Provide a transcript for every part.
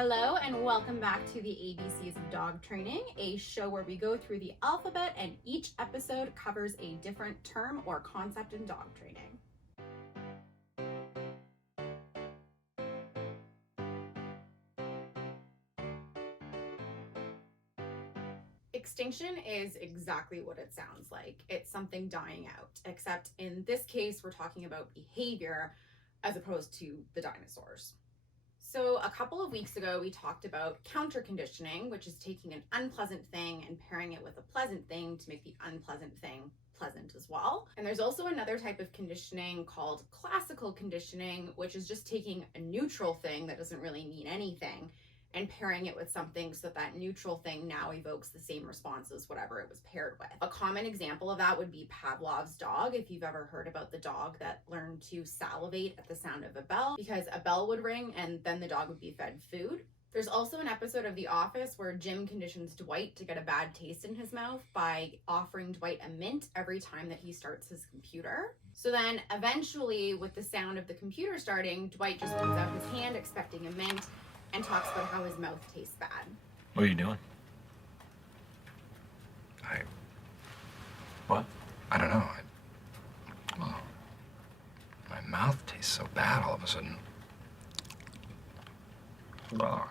Hello and welcome back to the ABCs of Dog Training, a show where we go through the alphabet and each episode covers a different term or concept in dog training. Extinction is exactly what it sounds like. It's something dying out, except in this case, we're talking about behavior as opposed to the dinosaurs. So a couple of weeks ago, we talked about counter conditioning, which is taking an unpleasant thing and pairing it with a pleasant thing to make the unpleasant thing pleasant as well. And there's also another type of conditioning called classical conditioning, which is just taking a neutral thing that doesn't really mean anything and pairing it with something so that neutral thing now evokes the same response as whatever it was paired with. A common example of that would be Pavlov's dog, if you've ever heard about the dog that learned to salivate at the sound of a bell, because a bell would ring and then the dog would be fed food. There's also an episode of The Office where Jim conditions Dwight to get a bad taste in his mouth by offering Dwight a mint every time that he starts his computer. So then eventually, with the sound of the computer starting, Dwight just puts out his hand expecting a mint and talks about how his mouth tastes bad. What are you doing? What? I don't know. Well, my mouth tastes so bad all of a sudden. Ugh.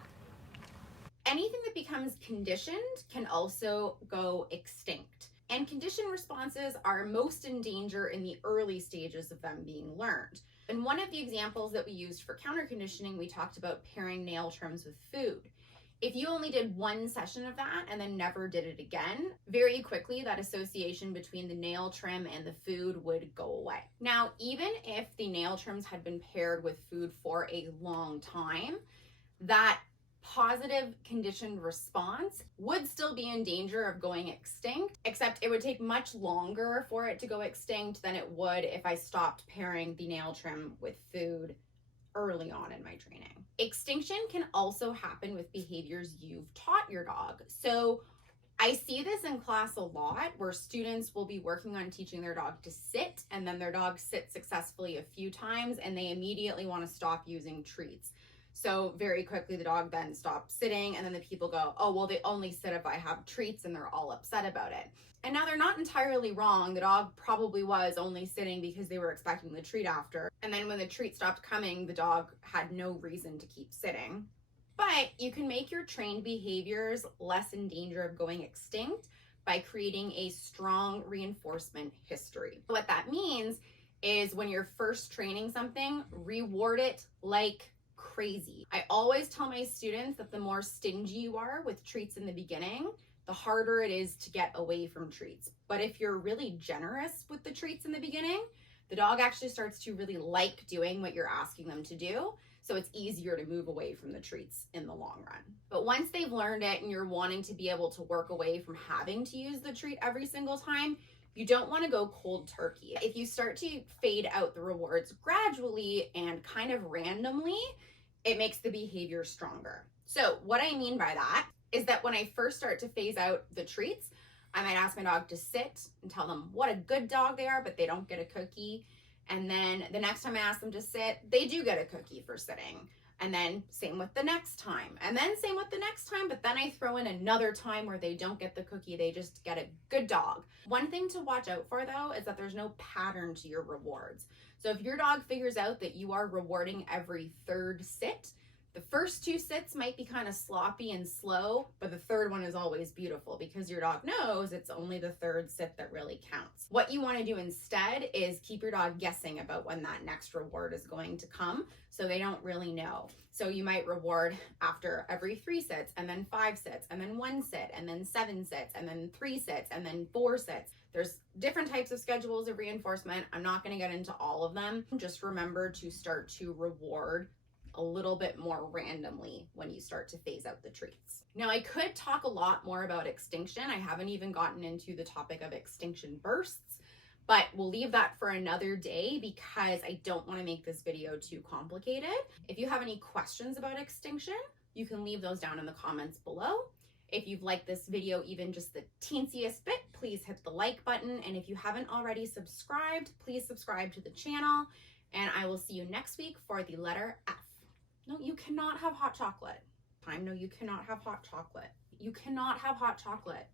Anything that becomes conditioned can also go extinct. And conditioned responses are most in danger in the early stages of them being learned. In one of the examples that we used for counter conditioning, we talked about pairing nail trims with food. If you only did one session of that and then never did it again, very quickly that association between the nail trim and the food would go away. Now, even if the nail trims had been paired with food for a long time, that positive conditioned response would still be in danger of going extinct, except it would take much longer for it to go extinct than it would if I stopped pairing the nail trim with food early on in my training. Extinction can also happen with behaviors you've taught your dog. So I see this in class a lot where students will be working on teaching their dog to sit, and then their dog sits successfully a few times and they immediately want to stop using treats. So very quickly, the dog then stops sitting, and then the people go, oh, well, they only sit if I have treats, and they're all upset about it. And now they're not entirely wrong. The dog probably was only sitting because they were expecting the treat after. And then when the treat stopped coming, the dog had no reason to keep sitting. But you can make your trained behaviors less in danger of going extinct by creating a strong reinforcement history. What that means is when you're first training something, reward it like crazy. I always tell my students that the more stingy you are with treats in the beginning, the harder it is to get away from treats. But if you're really generous with the treats in the beginning, the dog actually starts to really like doing what you're asking them to do. So it's easier to move away from the treats in the long run. But once they've learned it and you're wanting to be able to work away from having to use the treat every single time, you don't want to go cold turkey. If you start to fade out the rewards gradually and kind of randomly, it makes the behavior stronger. So what I mean by that is that when I first start to phase out the treats, I might ask my dog to sit and tell them what a good dog they are, but they don't get a cookie. And then the next time I ask them to sit, they do get a cookie for sitting. And then same with the next time. And then same with the next time, but then I throw in another time where they don't get the cookie, they just get a good dog. One thing to watch out for though is that there's no pattern to your rewards. So if your dog figures out that you are rewarding every third sit, the first two sits might be kind of sloppy and slow, but the third one is always beautiful because your dog knows it's only the third sit that really counts. What you want to do instead is keep your dog guessing about when that next reward is going to come so they don't really know. So you might reward after every 3 sits, and then 5 sits, and then 1 sit, and then 7 sits, and then 3 sits, and then 4 sits. There's different types of schedules of reinforcement. I'm not going to get into all of them. Just remember to start to reward a little bit more randomly when you start to phase out the treats. Now, I could talk a lot more about extinction. I haven't even gotten into the topic of extinction bursts, but we'll leave that for another day because I don't want to make this video too complicated. If you have any questions about extinction, you can leave those down in the comments below. If you've liked this video even just the teensiest bit, please hit the like button. And if you haven't already subscribed, please subscribe to the channel. And I will see you next week for the letter F. No, you cannot have hot chocolate. time. No, you cannot have hot chocolate. You cannot have hot chocolate.